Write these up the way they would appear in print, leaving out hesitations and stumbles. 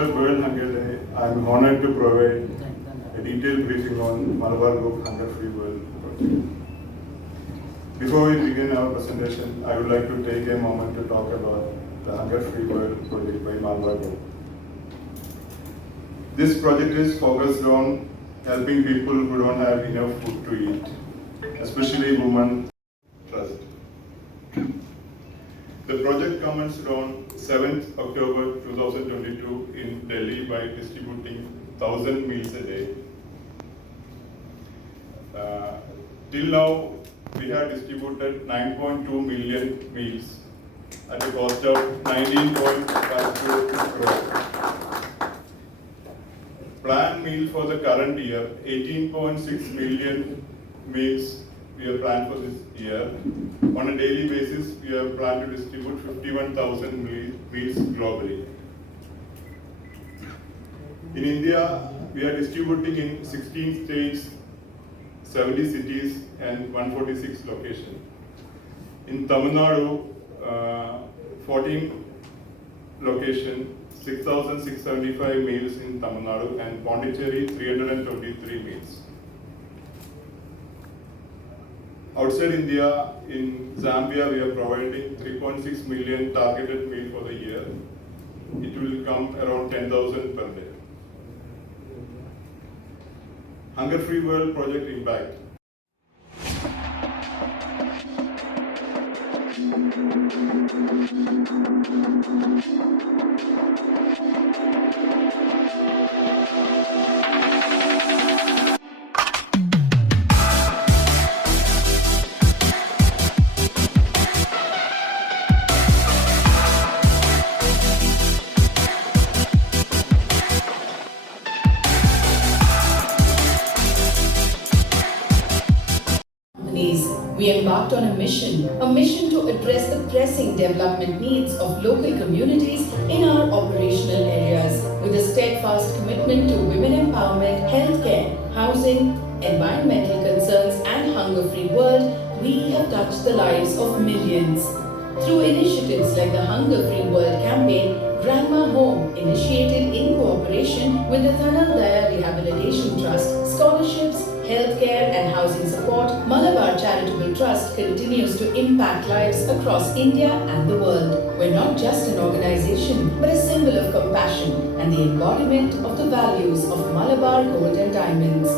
International World Hunger Day, I am honored to provide a detailed briefing on Malabar Group Hunger Free World project. Before we begin our presentation, I would like to take a moment to talk about the Hunger Free World project by Malabar Group. This project is focused on helping people who don't have enough food to eat, especially women. Trust. The project commenced on 7th October 2022 in Delhi by distributing 1,000 meals a day. Till now, we have distributed 9.2 million meals at a cost of 19.52 crore. Planned meal for the current year, 18.6 million meals we have planned for this year. On a daily basis, we have planned to distribute 51,000 meals globally. In India, we are distributing in 16 states, 70 cities, and 146 locations. In Tamil Nadu, 14 locations, 6,675 meals in Tamil Nadu, and Pondicherry, 323 meals. Outside India, in Zambia, we are providing 3.6 million targeted meal for the year. It will come around 10,000 per day. Hunger Free World Project Impact. We embarked on a mission to address the pressing development needs of local communities in our operational areas. With a steadfast commitment to women empowerment, healthcare, housing, environmental concerns and hunger-free world, we have touched the lives of millions. Through initiatives like the Hunger Free World campaign, Grandma Home, initiated in cooperation with the Thanal Daya Rehabilitation Trust, scholarships, healthcare and housing support, Malabar Charitable Trust continues to impact lives across India and the world. We're not just an organization, but a symbol of compassion and the embodiment of the values of Malabar Gold and Diamonds.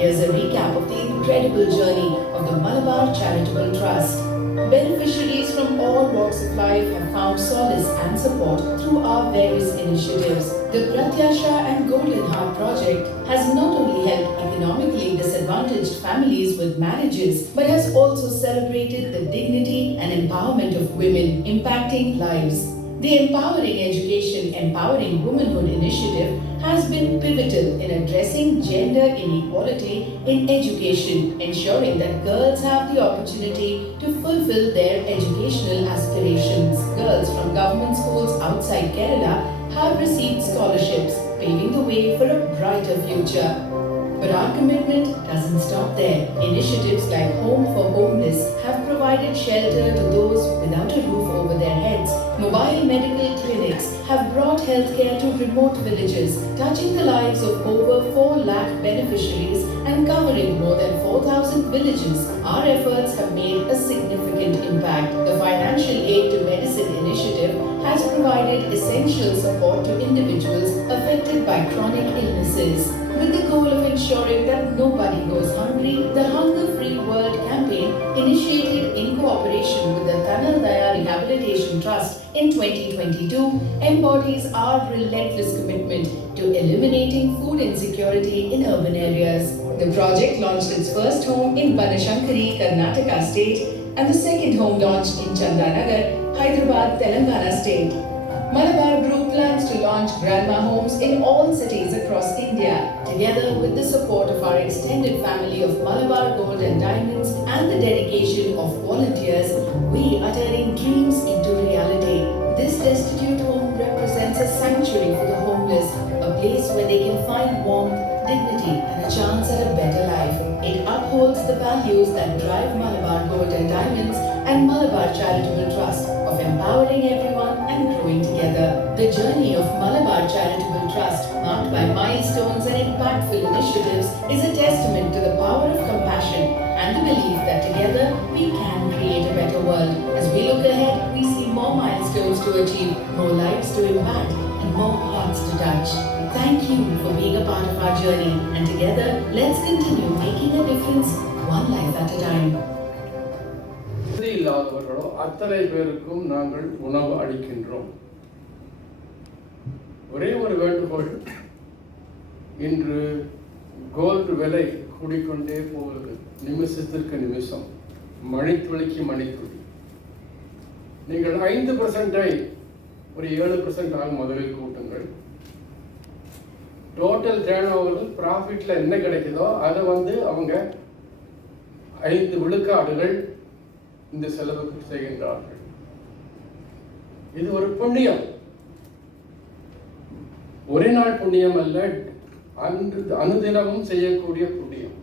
Here's a recap of the incredible journey of the Malabar Charitable Trust. Beneficiaries from all walks of life have found solace and support through our various initiatives. The Pratyasha and Golden Heart project has not only helped economically disadvantaged families with marriages, but has also celebrated the dignity and empowerment of women, impacting lives. The Empowering Education, Empowering Womanhood initiative has been pivotal in addressing gender inequality in education, ensuring that girls have the opportunity to fulfill their educational aspirations. Girls from government schools outside Kerala have received scholarships, paving the way for a brighter future. But our commitment doesn't stop there. Initiatives like Home for Homeless have provided shelter to those without a roof over their heads. Mobile medical clinics have brought healthcare to remote villages, touching the lives of over 4 lakh beneficiaries and covering more than 4,000 villages. Our efforts have made a significant impact. The Financial Aid to Medicine initiative has provided essential support to individuals affected by chronic illnesses. With the goal of ensuring that nobody goes hungry, the Hunger Free World campaign, initiated in cooperation with the Thanal Daya Rehabilitation Trust in 2022, embodies our relentless commitment to eliminating food insecurity in urban areas. The project launched its first home in Banashankari, Karnataka state, and the second home launched in Chandanagar, Hyderabad, Telangana state. Malabar Group plans to launch Grandma Homes in all cities across India. Together with the support of our extended family of Malabar Gold and Diamonds and the dedication of volunteers, we are turning dreams into reality. This destitute home represents a sanctuary for the homeless, a place where they can find warmth, dignity and a chance at a better life. It upholds the values that drive Malabar Gold and Diamonds and Malabar Charitable Trust of empowering everyone and growing together. The journey of Malabar Charitable Trust, marked by milestones and impactful initiatives, is a testament to the power of compassion and the belief that together we can create a better world. As we look ahead, we see more milestones to achieve, more lives to impact, and more hearts to touch. Thank you for being a part of our journey, and together, let's continue making a difference one life at a time. வசதி இல்லாதவர்களோ அத்தனை பேருக்கும் நாங்கள் உணவு அளிக்கின்றோம். ஒரே ஒரு வேண்டுகோள், இன்று கோல்டு விலை கூடிக்கொண்டே போகிறது. நிமிஷத்திற்கு நிமிஷம், மணித்துளிக்கு மணித்துளி. நீங்கள் 5%-ஐ ஒரு 7% முதலில் கூட்டுங்கள். டோட்டல் டேர்ன் ஓவர் ப்ராஃபிட்டில் என்ன கிடைக்குதோ அதை அவங்க 5 விழுக்காடுகள் இந்த செலவுக்கு செய்கின்றார்கள். இது ஒரு புண்ணியம், ஒரே நாள் புண்ணியம் அல்ல, அனுதினமும் செய்யக்கூடிய புண்ணியம்.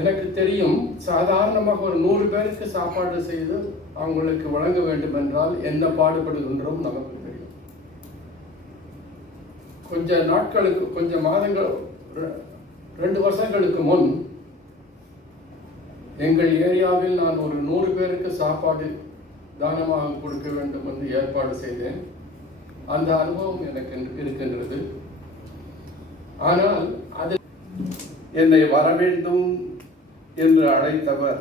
எனக்கு தெரியும், சாதாரணமாக ஒரு 100 பேருக்கு சாப்பாடு செய்து அவங்களுக்கு வழங்க வேண்டும் என்றால் என்ன பாடுபடுகின்றோம் நமக்கு தெரியும். கொஞ்ச நாட்களுக்கு, கொஞ்ச மாதங்கள், 2 வருஷங்களுக்கு முன் எங்கள் ஏரியாவில் நான் ஒரு 100 பேருக்கு சாப்பாடு தானமாக கொடுக்க வேண்டும் என்று ஏற்பாடு செய்தேன். அந்த அனுபவம் எனக்கு இருக்கின்றது. ஆனால் அது என்னை வர வேண்டும் என்று அழைத்தவர்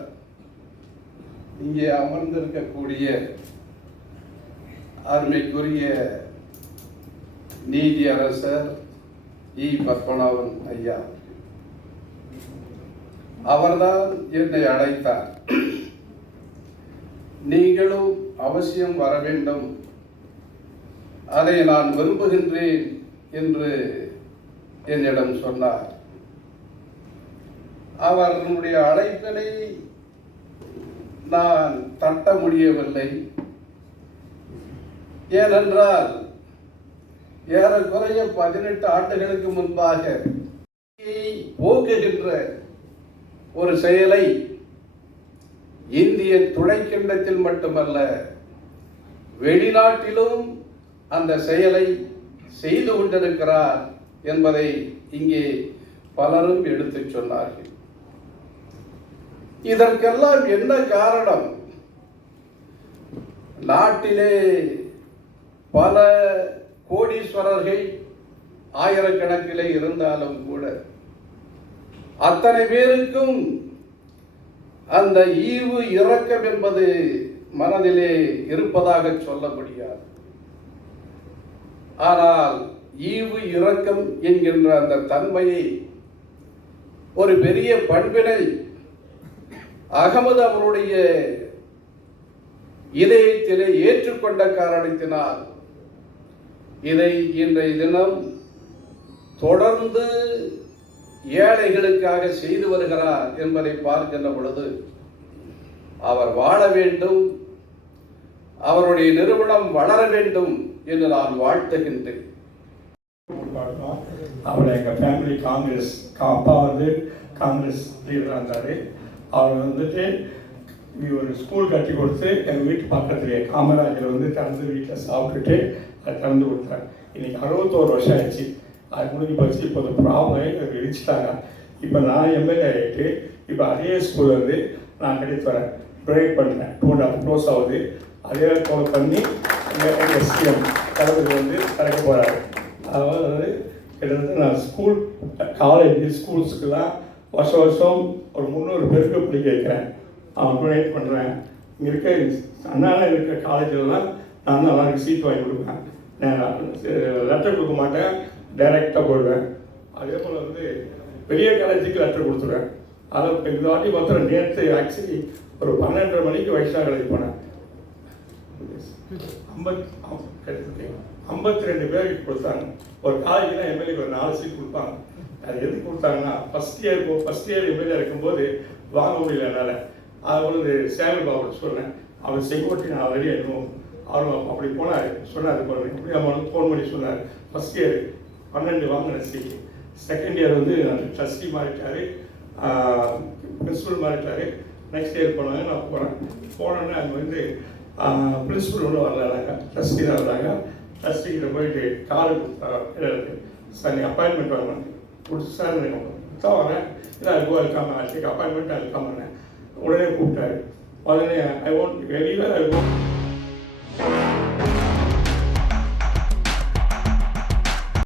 இங்கே அமர்ந்திருக்கக்கூடிய அருமைக்குரிய நீதி அரசர் இ. பத்மநாபன் ஐயா. அவர்தான் என்னை அழைத்தார். நீங்களும் அவசியம் வர வேண்டும், அதை நான் விரும்புகின்றேன் என்று என்னிடம் சொன்னார். அவர்களுடைய அழைப்பினை நான் தட்ட முடியவில்லை. ஏனென்றால் ஏறக்குறைய 18 ஆண்டுகளுக்கு முன்பாக போக்குகின்ற ஒரு செயலை இந்திய துணைக்கண்டத்தில் மட்டுமல்ல, வெளிநாட்டிலும் அந்த செயலை செய்து கொண்டிருக்கிறார் என்பதை இங்கே பலரும் எடுத்துச் சொன்னார்கள். இதற்கெல்லாம் என்ன காரணம்? நாட்டிலே பல கோடீஸ்வரர்கள் ஆயிரக்கணக்கிலே இருந்தாலும் கூட அத்தனை பேருக்கும் அந்த ஈவு இரக்கம் என்பது மனதிலே இருப்பதாக சொல்ல முடியாது. ஆனால் ஈவு இரக்கம் என்கின்ற அந்த தன்மையை, ஒரு பெரிய பண்பினை அகமது அவருடைய இதயத்திலே ஏற்றுக்கொண்ட காரணத்தினால் இதை இன்றைய தினம் தொடர்ந்து ஏழைகளுக்காக செய்து வருகிறார் என்பதை பார்க்கின்ற பொழுது அவர் வாழ வேண்டும், அவருடைய நிறுவனம் வளர வேண்டும் என்று நான் வாழ்த்துகின்றேன். அவர் எங்கள் ஃபேமிலி காங்கிரஸ், அப்பா காங்கிரஸ் லீடராக இருந்தார். அவர் ஒரு ஸ்கூல் கட்டி கொடுத்து எங்கள் வீட்டு பக்கத்துலேயே காமராஜர் திறந்து வீட்டில் சாப்பிட்டுட்டு அதை திறந்து கொடுத்தார். இன்னைக்கு 61 வருஷம் ஆயிடுச்சு. அது முடிஞ்சு போச்சு. இப்போ ஒரு ப்ராப்ளம் இடிச்சிட்டாங்க. இப்போ நான் எம்எல்ஏ ஆகிட்டு இப்போ அதே ஸ்கூல் நான் கிடைத்து வரேன், டொனேட் பண்ணுறேன். 2.5 க்ரோஸ் ஆகுது. அதே கோல் பண்ணி எஸ்டிஎம் தலைவர் திறக்க போகிறாரு. அதாவது கிட்டத்தட்ட நான் ஸ்கூல், காலேஜ், ஸ்கூல்ஸுக்கெல்லாம் வருஷம் ஒரு 300 பேருக்கு படிக்க வைக்கிறேன். அவன் டொனேட் பண்ணுறேன். இங்கே இருக்க அண்ணாவில் இருக்கிற காலேஜிலலாம் நான் தான் எல்லாருக்கும் சீட் வாங்கி கொடுப்பேன். லெட்டர் கொடுக்க மாட்டேன், டைரெக்டாக போடுவேன். அதே போல் பெரிய காலேஜுக்கு லெட்டர் கொடுத்துருவேன். அதை இந்த வாட்டி மாத்திரம் நேற்று ஆக்சுவலி ஒரு 12:30 மணிக்கு வைஷ்ணா காலேஜ் போனேன். 52 பேருக்கு கொடுத்தாங்க. ஒரு காலேஜில் எம்எல்ஏக்கு ஒரு 4 சீட் கொடுப்பாங்க. அது எதுக்கு கொடுத்தாங்கன்னா, ஃபஸ்ட் இயர் எம்எல்ஏ இருக்கும்போது வாங்க முடியல என்னால். அது சேவல் பாபு சொன்னேன். அவர் செங்கோட்டி நான் ஆல்ரெடி இன்னும் அவர் அப்படி போனார், சொன்னார். இப்படி அவனுக்கு ஃபோன் பண்ணி சொன்னார். ஃபஸ்ட் இயர் 12 வாங்கின சீட், செகண்ட் இயர் ட்ரஸ்டி மாறிட்டார். பிரின்ஸிபல் மாறிட்டாரு. நெக்ஸ்ட் இயர் போனாங்க. நான் போனோன்னே அங்கே வந்து பிரின்ஸிபல் ஒன்றும் வரலாங்க, ட்ரஸ்டி தான் வந்தாங்க. ட்ரஸ்டிக்கிட்ட போயிட்டு கால் கொடுத்தாரு. சார் நீங்கள் அப்பாயின்மெண்ட் வாங்கினேன் கொடுத்து சார் தான் வரேன். இல்லை அது வெல்கம் டேக் அப்பாயின்மெண்ட் அது கம்மனேன். உடனே கூப்பிட்டாரு. உடனே I want very well I want